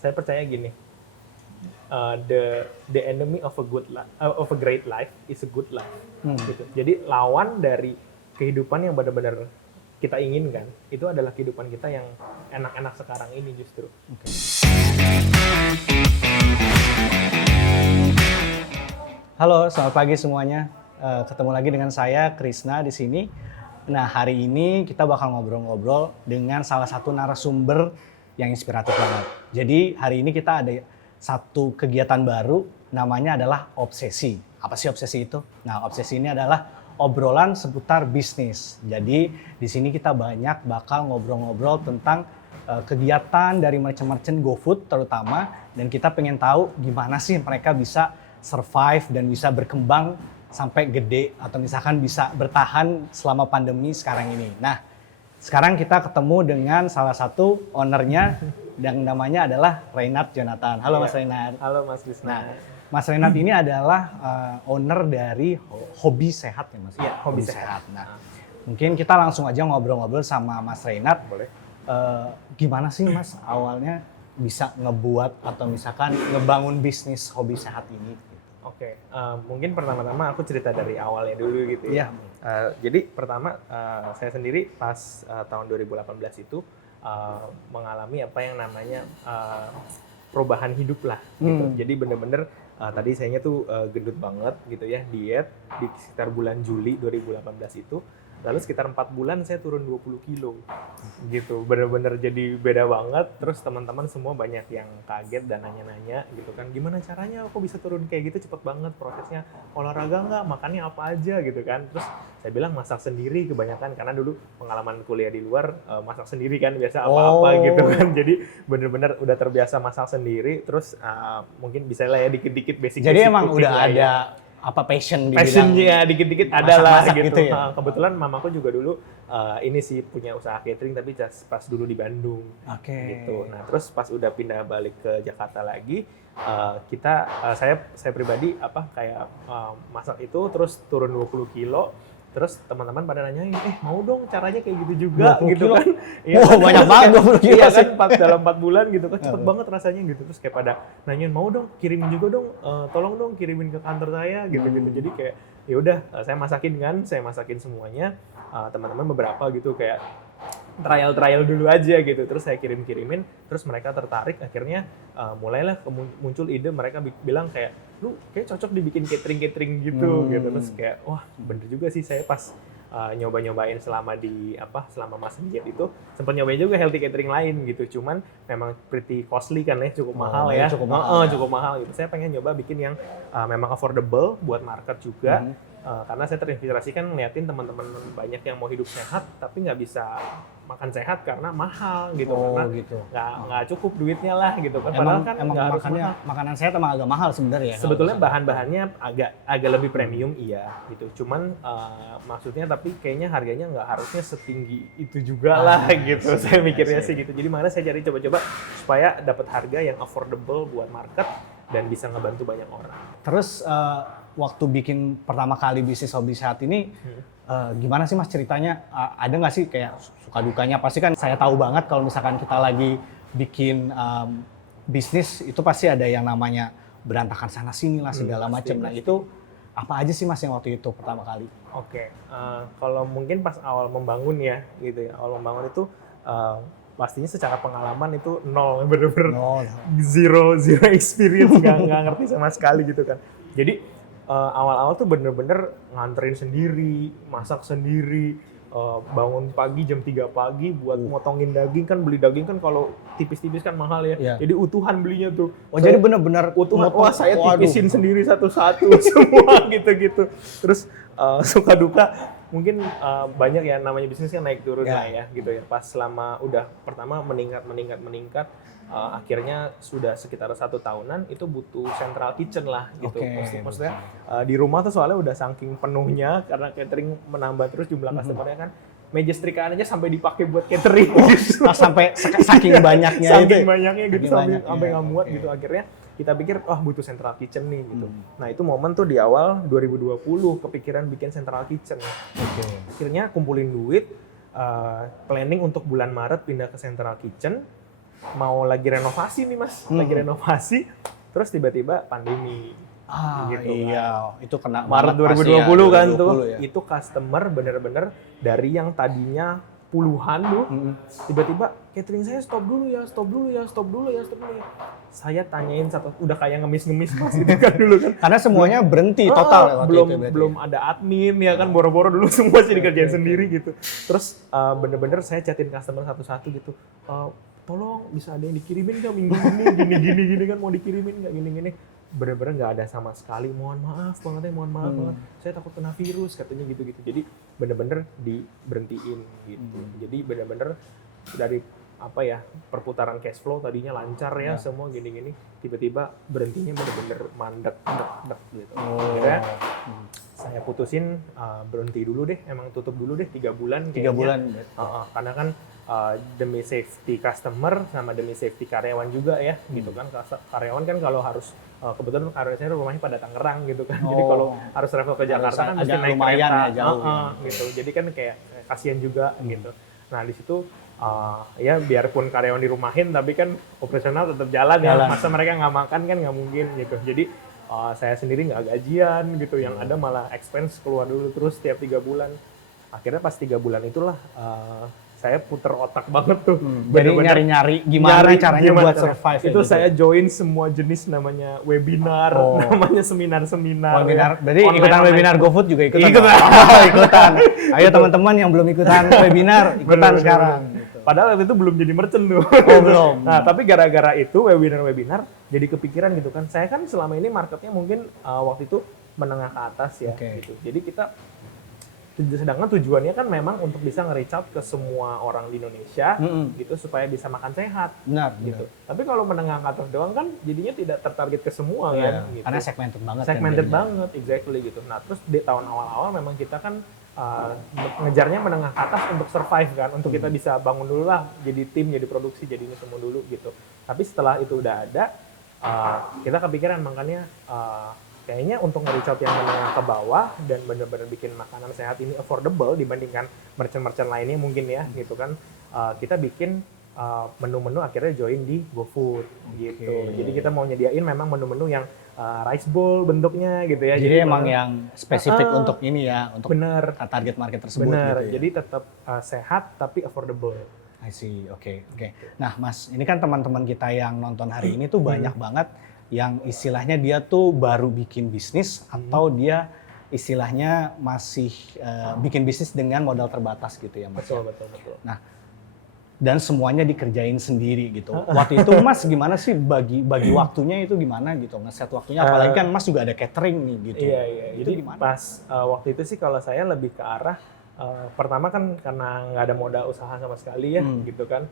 saya percaya gini, the enemy of a great life is a good life. Gitu. Jadi lawan dari kehidupan yang benar-benar kita inginkan itu adalah kehidupan kita yang enak-enak sekarang ini justru. Okay. Halo, selamat pagi semuanya. Ketemu lagi dengan saya Krisna di sini. Nah, hari ini kita bakal ngobrol-ngobrol dengan salah satu narasumber yang inspiratif banget. Jadi hari ini kita ada satu kegiatan baru, namanya adalah Obsesi. Apa sih Obsesi itu? Nah, Obsesi ini adalah obrolan seputar bisnis. Jadi di sini kita banyak bakal ngobrol-ngobrol tentang kegiatan dari merchant-merchant GoFood terutama, dan kita pengen tahu gimana sih mereka bisa survive dan bisa berkembang sampai gede atau misalkan bisa bertahan selama pandemi sekarang ini. Nah, sekarang kita ketemu dengan salah satu ownernya yang namanya adalah Reynard Jonathan. Halo Mas Reynard. Halo Mas Krisna. Nah, Mas Reynard ini adalah owner dari Hobi Sehat ya Mas? Iya, Hobi Sehat. Nah, mungkin kita langsung aja ngobrol-ngobrol sama Mas Reynard. Boleh. Gimana sih Mas awalnya bisa ngebuat atau misalkan ngebangun bisnis Hobi Sehat ini? Oke, mungkin pertama-tama aku cerita dari awalnya dulu gitu ya. Jadi pertama saya sendiri pas tahun 2018 itu mengalami apa yang namanya perubahan hidup lah gitu. Jadi bener-bener tadi sayanya tuh gendut banget gitu ya, diet di sekitar bulan Juli 2018 itu. Lalu sekitar 4 bulan saya turun 20 kilo gitu, bener-bener jadi beda banget. Terus teman-teman semua banyak yang kaget dan nanya-nanya gitu kan, gimana caranya aku bisa turun kayak gitu cepet banget, prosesnya olahraga nggak, makannya apa aja gitu kan. Terus saya bilang masak sendiri kebanyakan, karena dulu pengalaman kuliah di luar masak sendiri kan, biasa apa-apa gitu kan. Jadi bener-bener udah terbiasa masak sendiri. Terus mungkin bisa lah ya dikit-dikit basic. Jadi emang udah ada ya. Apa passionnya dikit-dikit adalah gitu ya? Kebetulan mamaku juga dulu ini sih punya usaha catering, tapi pas dulu di Bandung. Gitu. Nah terus pas udah pindah balik ke Jakarta lagi, saya pribadi kayak masak itu terus turun 20 kilo. Terus teman-teman pada nanyain, mau dong caranya kayak gitu juga gitu kilo. kan. Banyak banget 20 kilo. Iya kan, dalam 4 bulan gitu kan, cepet banget rasanya gitu. Terus kayak pada nanyain, mau dong kirimin juga dong, tolong dong kirimin ke kantor saya gitu. Jadi kayak ya udah, saya masakin semuanya, teman-teman beberapa gitu kayak trial dulu aja gitu. Terus saya kirimin, terus mereka tertarik, akhirnya mulailah muncul ide. Mereka bilang kayak, lu kayak cocok dibikin catering gitu. Terus kayak wah bener juga sih. Saya pas nyobain selama masa diet itu sempat nyobain juga healthy catering lain gitu. Cuman memang pretty costly kan ya, cukup mahal ya. Cukup mahal gitu. Saya pengen nyoba bikin yang memang affordable buat market juga. Karena saya terinspirasi kan ngeliatin teman-teman banyak yang mau hidup sehat tapi nggak bisa makan sehat karena mahal gitu. Nggak cukup duitnya lah gitu kan. Padahal kan nggak harus mahal. Makanan sehat emang agak mahal sebenarnya. Sebetulnya bahan-bahannya agak lebih premium iya gitu. Cuman maksudnya tapi kayaknya harganya nggak harusnya setinggi itu juga lah gitu. Saya mikirnya sih gitu. Jadi makanya saya cari coba-coba supaya dapat harga yang affordable buat market dan bisa ngebantu banyak orang. Terus waktu bikin pertama kali bisnis Hobi Sehat ini, gimana sih Mas ceritanya? Ada nggak sih kayak suka dukanya? Pasti kan saya tahu banget kalau misalkan kita lagi bikin bisnis itu pasti ada yang namanya berantakan sana sini lah segala macam. Nah itu apa aja sih Mas yang waktu itu pertama kali? Oke, kalau mungkin pas awal membangun ya gitu ya. Awal membangun itu pastinya secara pengalaman itu nol, bener-bener zero experience, nggak ngerti sama sekali gitu kan. Jadi awal-awal tuh bener-bener nganterin sendiri, masak sendiri, bangun pagi jam 3 pagi buat motongin daging. Kan beli daging kan kalau tipis-tipis kan mahal ya. Jadi utuhan belinya tuh. Jadi bener-bener utuhan. Wah saya tipisin sendiri satu-satu semua gitu. Terus suka duka mungkin banyak ya, namanya bisnis kan naik turun lah ya gitu ya. Pas selama udah pertama meningkat, akhirnya sudah sekitar 1 tahunan itu butuh central kitchen lah gitu. Maksudnya di rumah tuh soalnya udah saking penuhnya karena catering menambah terus jumlah customer-nya kan. Meja setrikaan aja sampai dipakai buat catering. Sampai saking banyaknya gitu sampai nggak muat gitu. Akhirnya kita pikir butuh central kitchen nih gitu. Nah itu momen tuh di awal 2020 kepikiran bikin central kitchen. Akhirnya kumpulin duit, planning untuk bulan Maret pindah ke central kitchen. mau lagi renovasi nih Mas, lagi renovasi, terus tiba-tiba pandemi. Gitu iya, itu kena Maret banget 2020 pasti ya, kan 2020 tuh, ya. itu customer bener-bener dari yang tadinya puluhan tuh, tiba-tiba catering saya stop dulu ya. Saya tanyain satu, udah kayak ngemis-ngemis Mas gitu kan dulu kan. Karena semuanya berhenti total ya waktu belum itu berarti. belum ada admin ya kan, boro-boro dulu semua sih dikerjain sendiri gitu. Terus bener-bener saya chatin customer satu-satu gitu, tolong bisa ada yang dikirimin nggak minggu ini gini kan, mau dikirimin nggak gini. Bener-bener nggak ada sama sekali, mohon maaf banget, saya takut kena virus katanya gitu. Jadi bener-bener diberhentiin gitu. Jadi bener-bener dari perputaran cash flow tadinya lancar ya semua gini, tiba-tiba berhentinya bener-bener mandek gitu. Akhirnya saya putusin berhenti dulu deh, emang tutup dulu deh 3 bulan kayaknya. 3 bulan. Karena kan demi safety customer sama demi safety karyawan juga ya gitu kan. Karyawan kan kalau harus kebetulan karyawan saya rumahnya pada Tangerang gitu kan. Jadi kalau harus travel ke Jakarta kan mesti naik lumayan kereta ya, jauh gitu. Jadi kan kayak kasihan juga gitu. Nah, di situ ya biarpun karyawan dirumahin tapi kan operasional tetap jalan ya. Masa mereka nggak makan kan nggak mungkin gitu. Jadi saya sendiri nggak gajian gitu, yang ada malah expense keluar dulu terus tiap 3 bulan. Akhirnya pas 3 bulan itulah saya puter otak banget tuh. Jadi nyari-nyari gimana caranya buat survive. Itu saya join semua jenis namanya webinar, namanya seminar-seminar. Webinar, ya. berarti ikutan webinar GoFood juga ikutan? Ikutan. Ayo teman-teman yang belum ikutan webinar, ikutan sekarang. Gitu. Padahal waktu itu belum jadi merchant tuh. Belum. Nah, tapi gara-gara itu webinar jadi kepikiran gitu kan. Saya kan selama ini marketnya mungkin waktu itu menengah ke atas ya. Gitu. Jadi kita sedangkan tujuannya kan memang untuk bisa nge-reach out ke semua orang di Indonesia gitu supaya bisa makan sehat. Benar, gitu. Tapi kalau menengah ke atas doang kan jadinya tidak tertarget ke semua kan gitu. Karena segmented banget. Segmented banget, exactly gitu. Nah, terus di tahun awal-awal memang kita kan ngejarnya menengah ke atas untuk survive kan, untuk kita bisa bangun dulu lah, jadi tim, jadi produksi, jadinya semua dulu gitu. Tapi setelah itu udah ada, kita kepikiran makanya kayaknya untuk nge-reach out yang menengah ke bawah dan benar-benar bikin makanan sehat ini affordable dibandingkan merchant-merchant lainnya mungkin ya gitu kan, kita bikin menu-menu akhirnya join di GoFood gitu. Jadi kita mau nyediain memang menu-menu yang rice bowl bentuknya gitu ya. Jadi emang yang spesifik untuk ini ya, untuk target market tersebut. Bener, gitu ya. jadi tetap sehat tapi affordable. I see, oke. Nah Mas, ini kan teman-teman kita yang nonton hari ini tuh banyak banget yang istilahnya dia tuh baru bikin bisnis atau dia istilahnya masih bikin bisnis dengan modal terbatas gitu ya Mas. Betul. Nah, dan semuanya dikerjain sendiri gitu. Waktu itu Mas gimana sih bagi waktunya itu gimana gitu, ngeset waktunya, apalagi kan Mas juga ada catering nih gitu. Iya. Itu Jadi gimana? pas waktu itu sih kalau saya lebih ke arah pertama kan karena nggak ada modal usaha sama sekali ya gitu kan.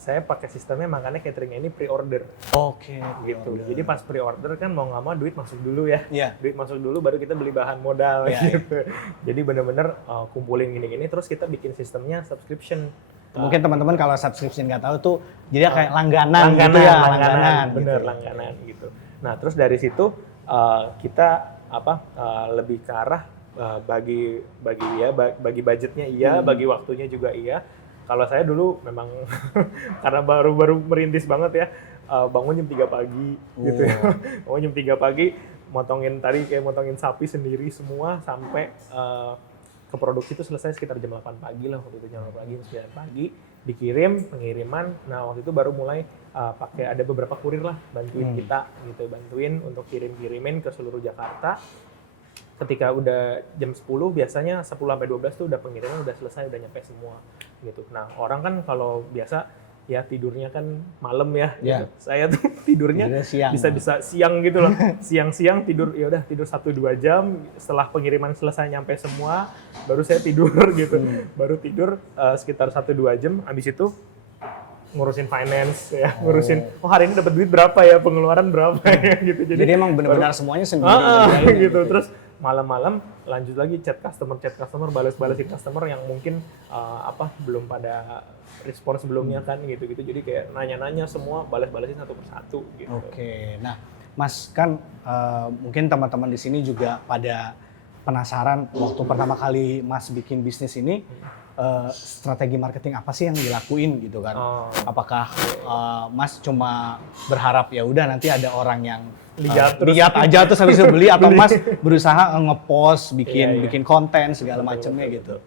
Saya pakai sistemnya makanya cateringnya ini pre-order. Oke, Gitu. Jadi pas pre-order kan mau nggak mau duit masuk dulu ya. Iya. Duit masuk dulu baru kita beli bahan modal gitu. Jadi bener-bener kumpulin gini-gini terus kita bikin sistemnya subscription. Mungkin teman-teman kalau subscription nggak tahu tuh jadi kayak langganan gitu ya, langganan. Bener, gitu. langganan gitu. Nah, terus dari situ kita lebih ke arah bagi budgetnya iya, bagi waktunya juga iya. Kalau saya dulu memang karena baru merintis banget ya, bangun jam 3 pagi gitu ya. Bangun jam 3 pagi, motongin sapi sendiri semua sampai ke produksi itu selesai sekitar jam 8 pagi lah, waktu itu jam 8 pagi, 9 pagi, dikirim, pengiriman. Nah, waktu itu baru mulai pakai ada beberapa kurir lah bantuin kita gitu, bantuin untuk kirimin ke seluruh Jakarta. Ketika udah jam 10 biasanya 10-12 tuh udah pengiriman udah selesai, udah nyampe semua gitu. Nah, orang kan kalau biasa ya tidurnya kan malam ya. Gitu. Saya tuh tidurnya bisa siang gitu loh. Siang-siang tidur, ya udah tidur 1-2 jam, setelah pengiriman selesai nyampe semua baru saya tidur gitu. Baru tidur sekitar 1-2 jam, habis itu ngurusin finance ya, ngurusin hari ini dapat duit berapa ya, pengeluaran berapa ya gitu. Jadi emang benar-benar semuanya sendiri gitu. Terus malam-malam lanjut lagi chat customer, balas-balasin customer yang mungkin belum pada respon sebelumnya kan gitu. Jadi kayak nanya-nanya semua, balas-balasin satu persatu gitu. Oke. Nah, Mas kan mungkin teman-teman di sini juga pada penasaran waktu pertama kali Mas bikin bisnis ini strategi marketing apa sih yang dilakuin gitu kan? Oh. Apakah Mas cuma berharap ya udah nanti ada orang yang Lihat aja terus habis itu beli, atau Mas berusaha ngepost, Iya. bikin konten segala macamnya gitu?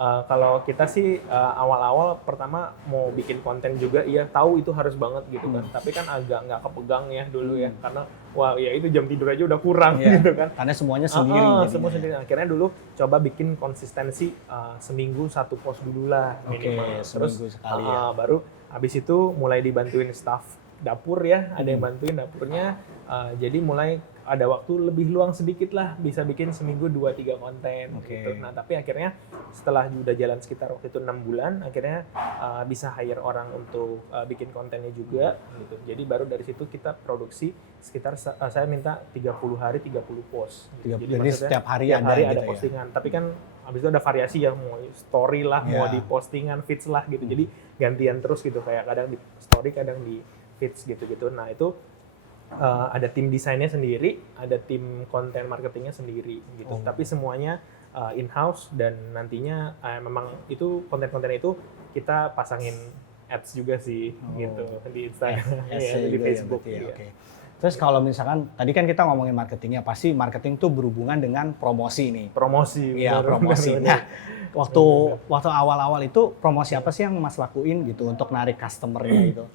Kalau kita sih awal-awal pertama mau bikin konten juga, iya tahu itu harus banget gitu kan. Tapi kan agak nggak kepegang ya dulu ya, karena wah ya itu jam tidur aja udah kurang Iya, gitu kan. karena semuanya sendiri. jadinya. Semua sendiri. Akhirnya dulu coba bikin konsistensi seminggu 1 post dulu lah minimal. Terus seminggu sekali ya. baru habis itu mulai dibantuin staff dapur ya, ada yang bantuin dapurnya. Jadi mulai ada waktu lebih luang sedikit lah, bisa bikin seminggu 2-3 konten gitu. Nah tapi akhirnya setelah udah jalan sekitar waktu itu 6 bulan, akhirnya bisa hire orang untuk bikin kontennya juga gitu. Jadi baru dari situ kita produksi sekitar saya minta 30 hari 30 post. Gitu. Jadi setiap hari ada gitu ya? postingan. Tapi kan habis itu ada variasi ya, mau story lah, mau di postingan, feeds lah gitu. Jadi gantian terus gitu, kayak kadang di story, kadang di feeds gitu-gitu. Nah itu ada tim desainnya sendiri, ada tim konten marketingnya sendiri gitu. Tapi semuanya in-house, dan nantinya memang itu konten-konten itu kita pasangin ads juga sih gitu di Instagram, di Facebook. Ya, Oke. Terus kalau misalkan tadi kan kita ngomongin marketingnya, pasti marketing tuh berhubungan dengan promosi nih. Promosi. Iya, promosi. Nah, waktu awal-awal itu promosi apa sih yang Mas lakuin gitu untuk narik customer-nya gitu?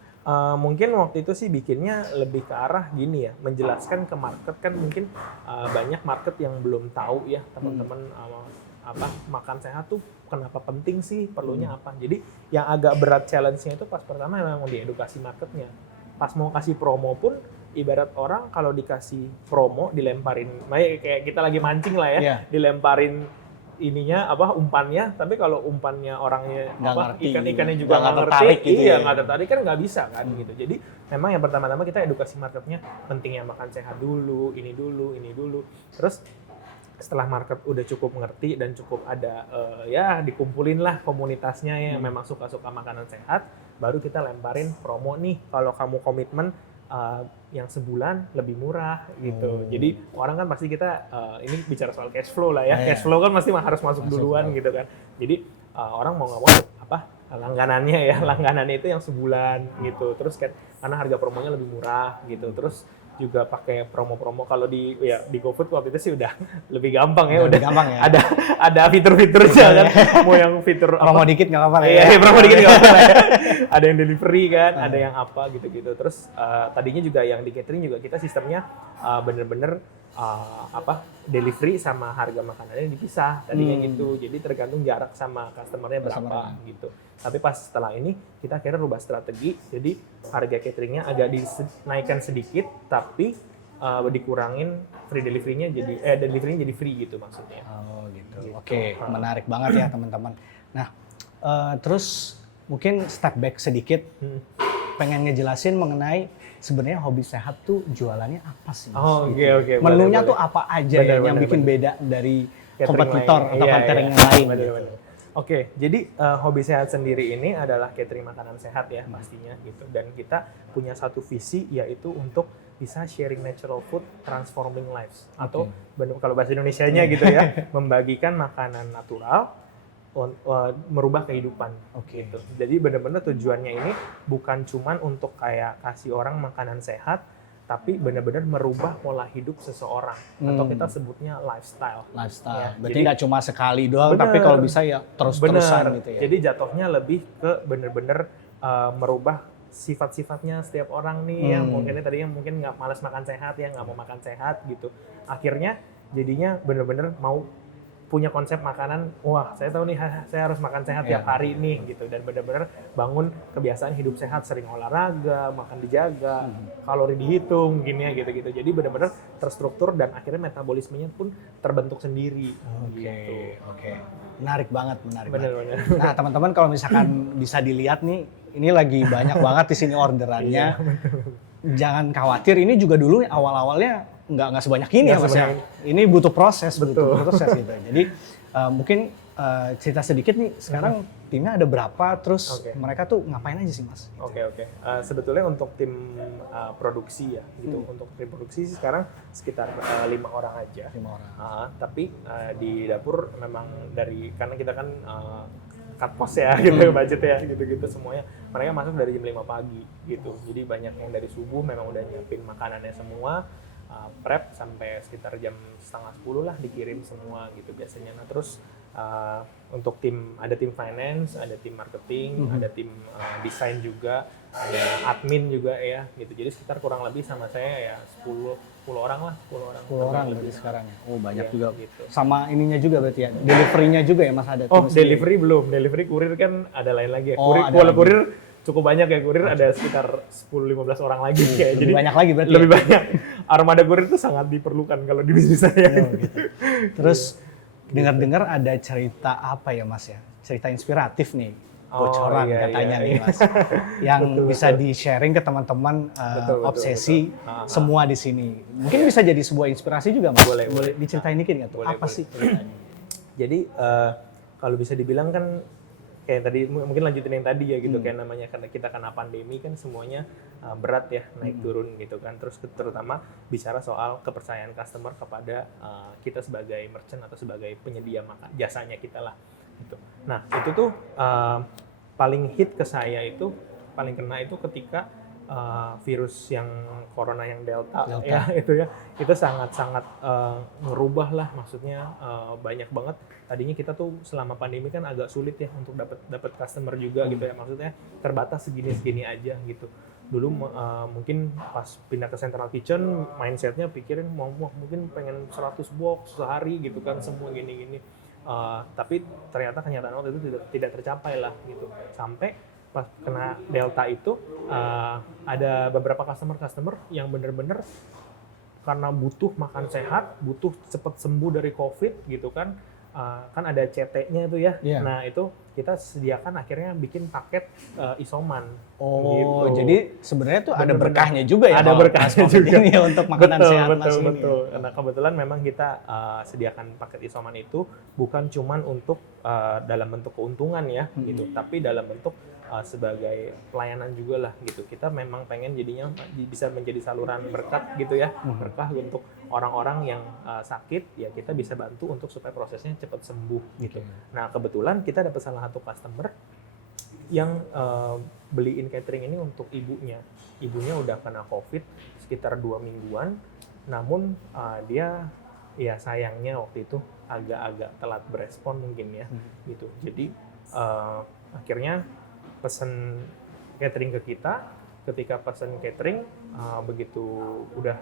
Mungkin waktu itu sih bikinnya lebih ke arah gini ya, menjelaskan ke market kan mungkin banyak market yang belum tahu ya teman-teman makan sehat tuh kenapa penting sih, perlunya apa. Jadi yang agak berat challenge-nya itu pas pertama memang di edukasi marketnya. Pas mau kasih promo pun ibarat orang kalau dikasih promo dilemparin, kayak kita lagi mancing lah ya, dilemparin ininya umpannya, tapi kalau umpannya orangnya ikan-ikannya juga nggak ngerti, gitu nggak tertarik kan nggak bisa kan gitu. Jadi memang yang pertama-tama kita edukasi marketnya, pentingnya makan sehat dulu, ini dulu. Terus setelah market udah cukup ngerti dan cukup ada dikumpulin lah komunitasnya yang memang suka-suka makanan sehat, baru kita lemparin promo nih, kalau kamu komitmen yang sebulan lebih murah gitu. Jadi orang kan pasti kita ini bicara soal cash flow lah ya. Cash flow kan pasti harus masuk duluan gitu kan. Jadi orang mau nggak mau langganannya itu yang sebulan gitu. Terus kan karena harga promonya lebih murah gitu. Terus juga pakai promo-promo, kalau di GoFood waktu itu sih udah lebih gampang ya, udah gampang ya. Ada fitur-fiturnya kan, mau yang fitur promo dikit nggak apa-apa ya. Iya, promo dikit nggak apa-apa ya. Ada yang delivery kan, ada yang apa gitu-gitu. Terus tadinya juga yang di catering juga kita sistemnya bener-bener delivery sama harga makanannya dipisah tadinya gitu. Jadi tergantung jarak sama customernya berapa gitu. Tapi pas setelah ini kita akhirnya rubah strategi, jadi harga cateringnya agak dinaikkan sedikit, tapi dikurangin free delivery-nya jadi delivery-nya jadi free gitu maksudnya. Oh gitu. Oke, menarik banget ya teman-teman. Nah, terus mungkin step back sedikit, pengen ngejelasin mengenai sebenarnya Hobi Sehat tuh jualannya apa sih? Oke. Menunya tuh apa aja yang bikin beda dari kompetitor atau catering yang lain? Oke, jadi Hobi Sehat sendiri ini adalah catering makanan sehat ya pastinya gitu. Dan kita punya satu visi, yaitu untuk bisa sharing natural food, transforming lives. Atau kalau bahasa Indonesianya gitu ya, membagikan makanan natural, merubah kehidupan. Gitu. Jadi benar-benar tujuannya ini bukan cuman untuk kayak kasih orang makanan sehat, tapi benar-benar merubah pola hidup seseorang, atau kita sebutnya lifestyle. Ya. Berarti nggak cuma sekali doang, tapi kalau bisa ya terus-terusan gitu ya. Jadi jatuhnya lebih ke benar-benar merubah sifat-sifatnya setiap orang nih, yang mungkin nggak malas makan sehat, ya nggak mau makan sehat gitu. Akhirnya jadinya benar-benar mau punya konsep makanan, wah saya tahu nih saya harus makan sehat tiap hari nih gitu, dan benar-benar bangun kebiasaan hidup sehat, sering olahraga, makan dijaga, kalori dihitung gini ya gitu-gitu. Jadi benar-benar terstruktur dan akhirnya metabolismenya pun terbentuk sendiri. Oke. Menarik banget. Benar. Nah, teman-teman kalau misalkan bisa dilihat nih, ini lagi banyak banget di sini orderannya. Jangan khawatir, ini juga dulu awal-awalnya nggak sebanyak ini ya Mas ya. Ini butuh proses gitu. Jadi mungkin cerita sedikit nih, sekarang timnya ada berapa, terus mereka tuh ngapain aja sih Mas? Oke. Sebetulnya untuk tim produksi ya gitu. Untuk tim produksi sih sekarang sekitar 5 orang aja. 5 orang. Tapi di dapur memang karena kita kan cut cost ya gitu, budget ya gitu-gitu semuanya. Mereka masuk dari jam 5 pagi gitu. Jadi banyak yang dari subuh memang udah nyiapin makanannya semua, prep sampai sekitar jam setengah 10 lah dikirim semua gitu biasanya. Nah terus untuk ada tim finance, ada tim marketing, ada tim desain juga, ada admin juga ya gitu. Jadi sekitar kurang lebih sama saya ya 10 orang lah, 10 orang. 10 orang berarti sekarang ya. Oh, banyak Iya, juga. gitu. Sama ininya juga berarti ya. Delivery-nya juga ya Mas ada Oh, tim sendiri? delivery belum. Delivery kurir kan ada lain lagi ya. Oh, ada Kalau lagi. kurir cukup banyak ya, kurir ada sekitar 10-15 orang lagi kayak. Lebih Jadi banyak lagi berarti lebih ya? banyak. Armada kurir itu sangat diperlukan kalau di bisnis saya. Oh, gitu. Terus dengar-dengar ada cerita apa ya Mas ya? Cerita inspiratif nih. Bocoran iya, katanya iya, nih iya. Mas. Yang Betul, bisa betul. di-sharing ke teman-teman Betul, obsesi betul. semua di sini. Mungkin bisa jadi sebuah inspirasi juga Mas. Boleh. Diceritain dikit nggak tuh? Boleh, Apa boleh. sih ceritanya? Jadi kalau bisa dibilang kan kayak tadi mungkin lanjutin yang tadi ya gitu, kayak namanya karena kita kena pandemi kan semuanya berat ya, naik turun gitu kan. Terus terutama bicara soal kepercayaan customer kepada kita sebagai merchant atau sebagai penyedia jasanya kita lah gitu. Nah itu tuh paling hit ke saya itu, paling kena itu ketika virus yang corona yang delta. Ya itu ya, itu sangat-sangat ngerubah lah, maksudnya banyak banget. Tadinya kita tuh selama pandemi kan agak sulit ya untuk dapat customer juga gitu ya, maksudnya terbatas segini aja gitu. Dulu mungkin pas pindah ke Central Kitchen mindsetnya pikirin mau mungkin pengen 100 box sehari gitu kan, semua gini-gini. Tapi ternyata kenyataan waktu itu tidak tercapai lah gitu. Sampai pas kena delta itu ada beberapa customer yang bener-bener karena butuh makan sehat, butuh cepat sembuh dari COVID gitu kan. Kan ada CT-nya itu ya. Iya. Nah, itu kita sediakan akhirnya bikin paket isoman. Oh, gitu. jadi sebenarnya tuh ada Bener-bener. berkahnya juga ya? Ada kalau berkahnya pas COVID juga. ini untuk makanan sehat Mas betul, ini. betul. Karena kebetulan memang kita sediakan paket isoman itu bukan cuman untuk dalam bentuk keuntungan ya, gitu, tapi dalam bentuk sebagai pelayanan juga lah gitu. Kita memang pengen jadinya bisa menjadi saluran berkat gitu ya, berkah untuk orang-orang yang sakit ya, kita bisa bantu untuk supaya prosesnya cepat sembuh gitu. Nah kebetulan kita dapat salah satu customer yang beliin catering ini untuk ibunya. Ibunya udah kena COVID sekitar 2 mingguan, namun dia ya sayangnya waktu itu agak-agak telat berespon mungkin ya gitu. Jadi akhirnya pesen catering ke kita. Ketika pesen catering begitu udah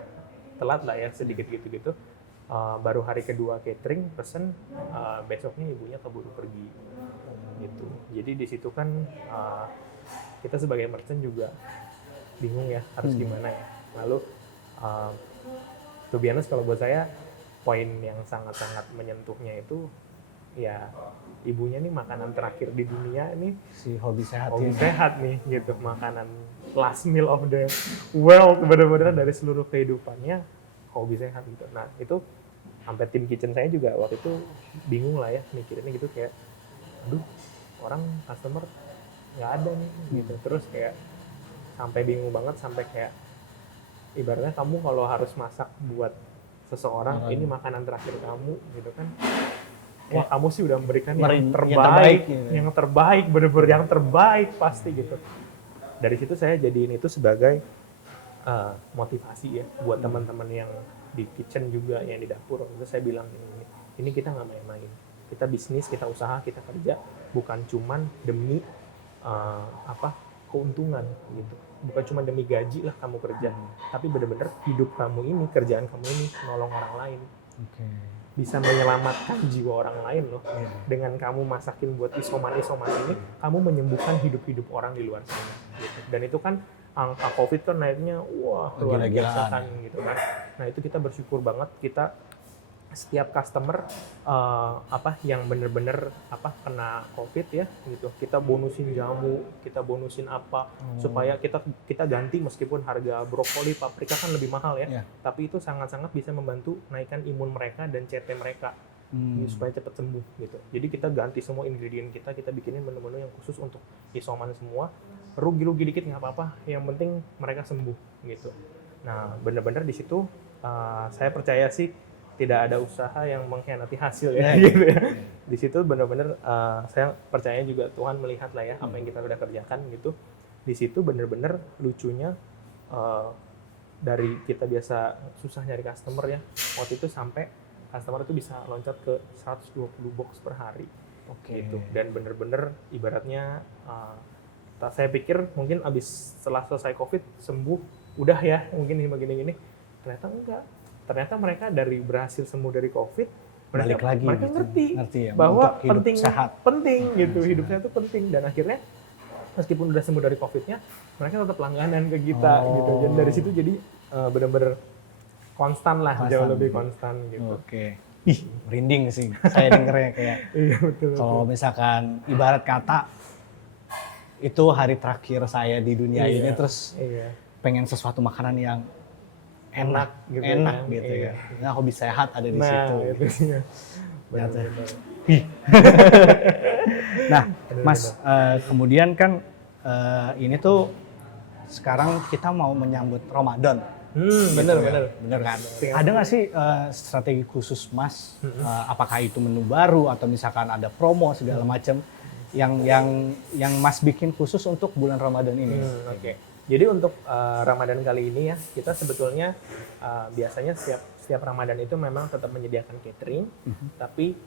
telat lah ya sedikit gitu-gitu, baru hari kedua catering pesen, besoknya ibunya keburu pergi gitu. Jadi di situ kan kita sebagai merchant juga bingung ya harus gimana ya. Lalu to be honest, kalau buat saya poin yang sangat-sangat menyentuhnya itu ya, ibunya nih makanan terakhir di dunia nih, Si hobi sehat hobi ini. sehat nih gitu, makanan last meal of the world, bener-bener dari seluruh kehidupannya hobi sehat gitu. Nah itu sampai tim kitchen saya juga waktu itu bingung lah ya mikirinnya gitu, kayak aduh orang customer nggak ada nih gitu. Terus kayak sampai bingung banget, sampai kayak ibaratnya kamu kalau harus masak buat seseorang, ini makanan terakhir kamu gitu kan, wah kamu sih udah memberikan yang terbaik, bener-bener yang terbaik pasti gitu. Dari situ saya jadiin itu sebagai motivasi ya buat teman-teman yang di kitchen juga, yang di dapur. Terus saya bilang ini kita nggak main-main, kita bisnis, kita usaha, kita kerja bukan cuman demi keuntungan gitu, bukan cuma demi gaji lah kamu kerja, tapi bener-bener hidup kamu ini, kerjaan kamu ini nolong orang lain. Bisa menyelamatkan jiwa orang lain loh. Dengan kamu masakin buat isoman ini, kamu menyembuhkan hidup-hidup orang di luar sana gitu. Dan itu kan angka COVID kan naiknya wah luar biasa kan gitu kan. Nah itu kita bersyukur banget, kita setiap customer yang bener-bener kena COVID ya gitu, kita bonusin jamu, kita bonusin supaya kita ganti, meskipun harga brokoli, paprika kan lebih mahal ya, tapi itu sangat-sangat bisa membantu naikkan imun mereka dan CT mereka supaya cepat sembuh gitu. Jadi kita ganti semua ingredient kita bikinin menu-menu yang khusus untuk isoman semua. Rugi-rugi dikit nggak apa-apa, yang penting mereka sembuh gitu. Nah bener-bener di situ saya percaya sih tidak ada usaha yang mengkhianati hasil ya gitu ya. Di situ benar-benar saya percaya juga Tuhan melihat lah ya apa yang kita udah kerjakan gitu. Di situ benar-benar lucunya dari kita biasa susah nyari customer ya, waktu itu sampai customer itu bisa loncat ke 120 box per hari. Gitu. Dan benar-benar ibaratnya saya pikir mungkin setelah selesai COVID sembuh udah ya mungkin begini-gini, ternyata enggak. Ternyata mereka dari berhasil sembuh dari COVID, mereka gitu. ngerti ya, bahwa penting gitu, hidupnya itu penting, dan akhirnya meskipun udah sembuh dari COVID-nya, mereka tetap langganan ke kita gitu. Dan dari situ jadi benar-benar konstan lah, jauh lebih konstan gitu. Ih, merinding sih saya dengernya kayak. Iya, betul. Kalau misalkan ibarat kata itu hari terakhir saya di dunia ini, terus pengen sesuatu makanan yang enak gitu ya. Nah, hobi sehat ada di situ. Itu sih. Nah, Mas, kemudian kan ini tuh sekarang kita mau menyambut Ramadan. Bener kan? Ada nggak sih strategi khusus Mas? Apakah itu menu baru atau misalkan ada promo segala macam yang Mas bikin khusus untuk bulan Ramadan ini? Jadi untuk Ramadan kali ini ya, kita sebetulnya biasanya setiap Ramadan itu memang tetap menyediakan catering, tapi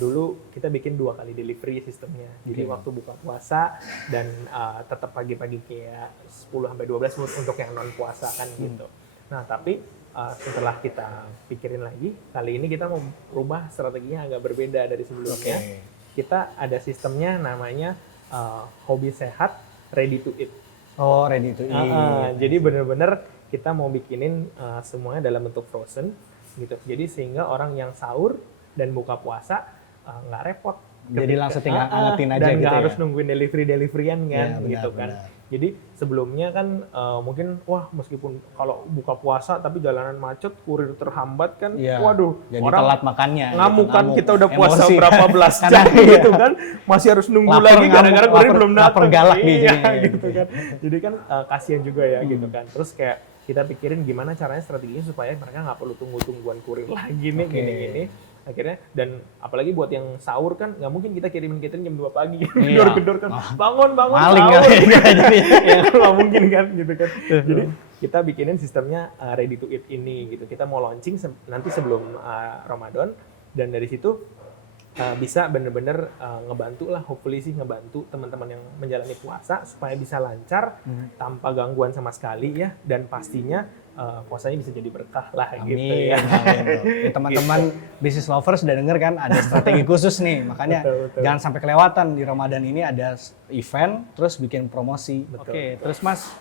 dulu kita bikin 2 kali delivery sistemnya. Jadi waktu buka puasa dan tetap pagi-pagi kayak 10-12 untuk yang non puasa kan gitu. Nah, tapi setelah kita pikirin lagi, kali ini kita mau rubah strateginya agak berbeda dari sebelumnya. Kita ada sistemnya namanya hobi sehat ready to eat. Oh, ready to eat. Jadi benar-benar kita mau bikinin semuanya dalam bentuk frozen gitu. Jadi sehingga orang yang sahur dan buka puasa nggak repot. Jadi langsung tinggal angetin aja dan gitu ya. Dan nggak harus nungguin deliveryan kan, ya, benar, gitu kan. Jadi sebelumnya kan mungkin meskipun kalau buka puasa tapi jalanan macet, kurir terhambat kan, waduh, jadi orang telat makannya. Ngamuk kan, kita udah puasa emosi. Berapa belas jam gitu kan, masih harus nunggu lagi gara-gara kurir belum datang. Lapar galak nih gitu kan. Jadi kan kasihan juga ya gitu kan. Terus kayak kita pikirin gimana caranya strateginya supaya mereka nggak perlu tungguan kurir lagi nih gini-gini. Akhirnya, dan apalagi buat yang sahur kan nggak mungkin kita kirimin catering jam 2 pagi gedor-gedor kan, bangun maling sahur ya nggak mungkin kan gitu kan. Jadi kita bikinin sistemnya ready to eat ini gitu. Kita mau launching nanti sebelum Ramadan, dan dari situ bisa bener-bener ngebantu lah, hopefully sih ngebantu teman-teman yang menjalani puasa supaya bisa lancar tanpa gangguan sama sekali ya, dan pastinya puasanya bisa jadi berkah lah. Amin, gitu ya. Amin. Teman-teman business lovers sudah denger kan ada strategi khusus nih, makanya betul. Jangan sampai kelewatan di Ramadan ini ada event terus bikin promosi. Oke, terus Mas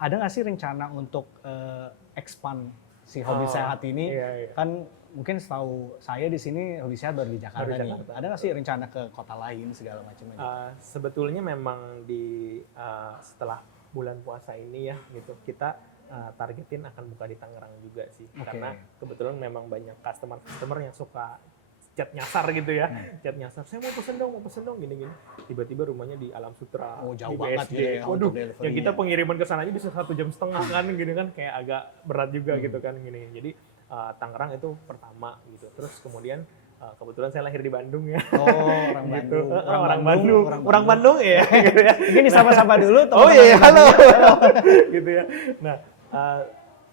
ada nggak sih rencana untuk expand si hobi sehat ini? Kan mungkin setahu saya di sini hobi sehat baru di Jakarta nih. Ada nggak sih rencana ke kota lain segala macamnya? Sebetulnya memang setelah bulan puasa ini ya gitu, kita targetin akan buka di Tangerang juga sih. Karena kebetulan memang banyak customer yang suka chat nyasar gitu ya. Chat nyasar, saya mau pesen dong gini-gini. Tiba-tiba rumahnya di Alam Sutra, jauh di banget BSD. gitu ya. Waduh, yang kita pengiriman ke sana aja bisa 1,5 jam kan gini kan, kayak agak berat juga gitu kan gini. Jadi Tangerang itu pertama gitu. Terus kemudian kebetulan saya lahir di Bandung ya. Orang gitu. Bandung. Orang Bandung ya. Gitu ya. Mungkin disapa-sapa dulu. Oh iya, halo. Gitu ya. Nah,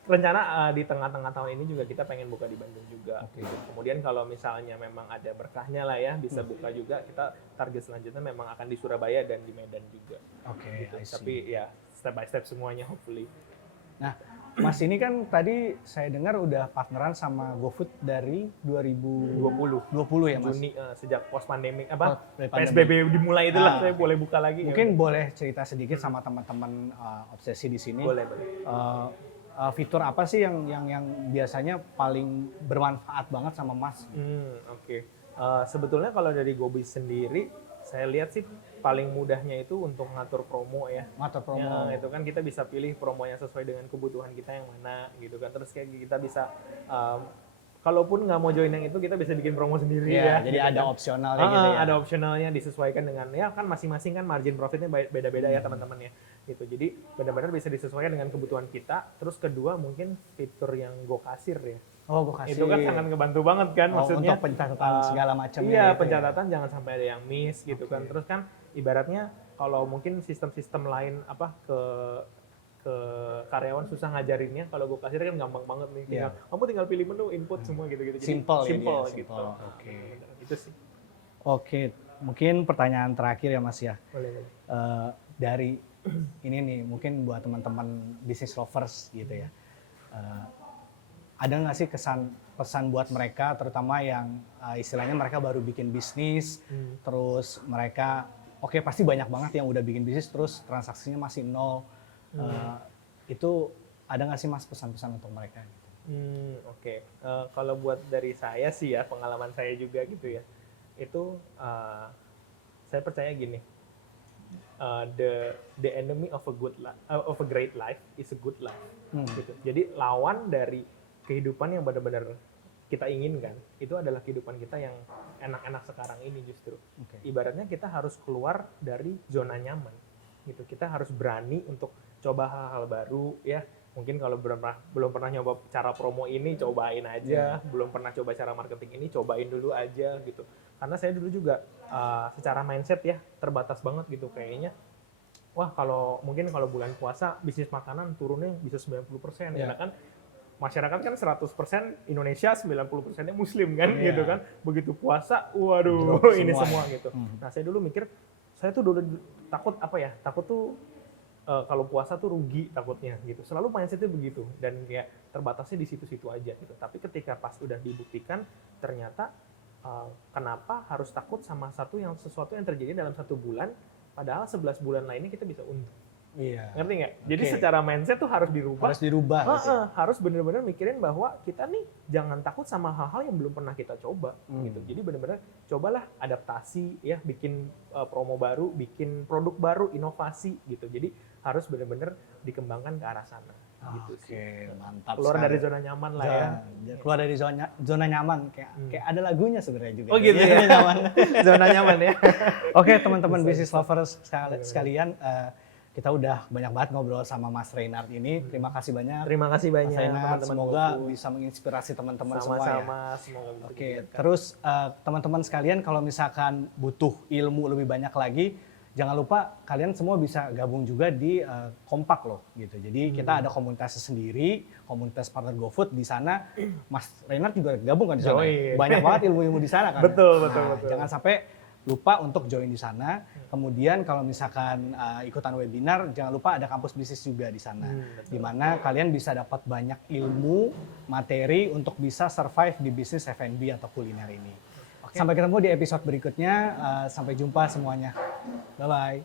rencana di tengah-tengah tahun ini juga kita pengen buka di Bandung juga. Kemudian kalau misalnya memang ada berkahnya lah ya, bisa buka juga. Kita target selanjutnya memang akan di Surabaya dan di Medan juga. Gitu. Tapi ya step by step semuanya hopefully. Nah, Mas ini kan tadi saya dengar udah partneran sama GoFood dari 2020 ya Mas? Juni sejak post pandemi PSBB dimulai itulah saya boleh buka lagi. Mungkin boleh cerita sedikit sama teman-teman obsesi di sini. Boleh. Fitur apa sih yang biasanya paling bermanfaat banget sama Mas? Sebetulnya kalau dari Gobis sendiri, saya lihat sih paling mudahnya itu untuk ngatur promo ya. Ngatur promo. Ya, itu kan kita bisa pilih promo yang sesuai dengan kebutuhan kita yang mana gitu kan. Terus kayak kita bisa kalaupun nggak mau join yang itu, kita bisa bikin promo sendiri ya. Jadi gitu ada kan. opsionalnya gitu ya. Ada opsionalnya disesuaikan dengan ya kan masing-masing kan margin profitnya beda-beda ya teman-teman ya. Gitu. Jadi benar-benar bisa disesuaikan dengan kebutuhan kita. Terus kedua mungkin fitur yang GoKasir ya. Oh, gue kasih. Itu kan sangat ngebantu banget kan, maksudnya. Untuk pencatatan segala macamnya. Iya, gitu pencatatan jangan sampai ada yang miss gitu kan. Oke. Terus kan ibaratnya kalau mungkin sistem-sistem lain ke karyawan susah ngajarinnya, kalau gue kasih kan gampang banget nih. Kamu tinggal pilih menu, input semua gitu-gitu. Jadi Simple simple ya. gitu. Oke. Itu sih. Oke, mungkin pertanyaan terakhir ya Mas ya. Boleh. Dari ini nih, mungkin buat teman-teman business lovers gitu ya. Ada nggak sih pesan buat mereka, terutama yang istilahnya mereka baru bikin bisnis, terus mereka, oke, pasti banyak banget yang udah bikin bisnis, terus transaksinya masih nol. Itu ada nggak sih Mas pesan-pesan untuk mereka? Oke. Kalau buat dari saya sih ya, pengalaman saya juga gitu ya, itu saya percaya gini, the enemy of a great life is a good life. Gitu. Jadi lawan dari kehidupan yang benar-benar kita inginkan itu adalah kehidupan kita yang enak-enak sekarang ini justru. Ibaratnya kita harus keluar dari zona nyaman gitu. Kita harus berani untuk coba hal-hal baru ya. Mungkin kalau belum pernah nyoba cara promo ini, cobain aja. Belum pernah coba cara marketing ini, cobain dulu aja gitu. Karena saya dulu juga secara mindset ya terbatas banget gitu kayaknya. Wah, mungkin kalau bulan puasa bisnis makanan turunnya bisa 90%. Karena kan masyarakat kan 100% Indonesia, 90%-nya Muslim kan, gitu kan. Begitu puasa, waduh, ini semua gitu. Nah, saya dulu mikir, saya tuh dulu takut tuh kalau puasa tuh rugi takutnya gitu. Selalu mindset-nya begitu dan kayak terbatasnya di situ-situ aja gitu. Tapi ketika pas udah dibuktikan, ternyata kenapa harus takut sama sesuatu yang terjadi dalam 1 bulan, padahal 11 bulan lainnya kita bisa untung. Iya. Ngerti nggak? Jadi secara mindset tuh harus dirubah. Harus benar-benar mikirin bahwa kita nih jangan takut sama hal-hal yang belum pernah kita coba. Gitu. Jadi benar-benar cobalah adaptasi ya, bikin promo baru, bikin produk baru, inovasi gitu. Jadi harus benar-benar dikembangkan ke arah sana. Gitu sih. Mantap. Keluar dari zona nyaman lah ya. Keluar dari zona nyaman kayak ada lagunya sebenarnya juga. Oh gitu ya. Zona nyaman ya. Oke, teman-teman business lovers sekalian, kita udah banyak banget ngobrol sama Mas Reynard ini. Terima kasih banyak. Terima kasih banyak teman-teman. Semoga bisa menginspirasi teman-teman semua ya. Semoga. Oke, terus teman-teman sekalian kalau misalkan butuh ilmu lebih banyak lagi, jangan lupa kalian semua bisa gabung juga di Kompak loh gitu. Jadi kita ada komunitasnya sendiri, komunitas partner GoFood di sana. Mas Reynard juga gabung kan di sana. Banyak banget ilmu-ilmu di sana kan. Betul. Jangan sampai lupa untuk join di sana. Kemudian kalau misalkan ikutan webinar, jangan lupa ada kampus bisnis juga di sana. Di mana kalian bisa dapat banyak ilmu, materi untuk bisa survive di bisnis F&B atau kuliner ini. Sampai ketemu di episode berikutnya. Sampai jumpa semuanya. Bye-bye.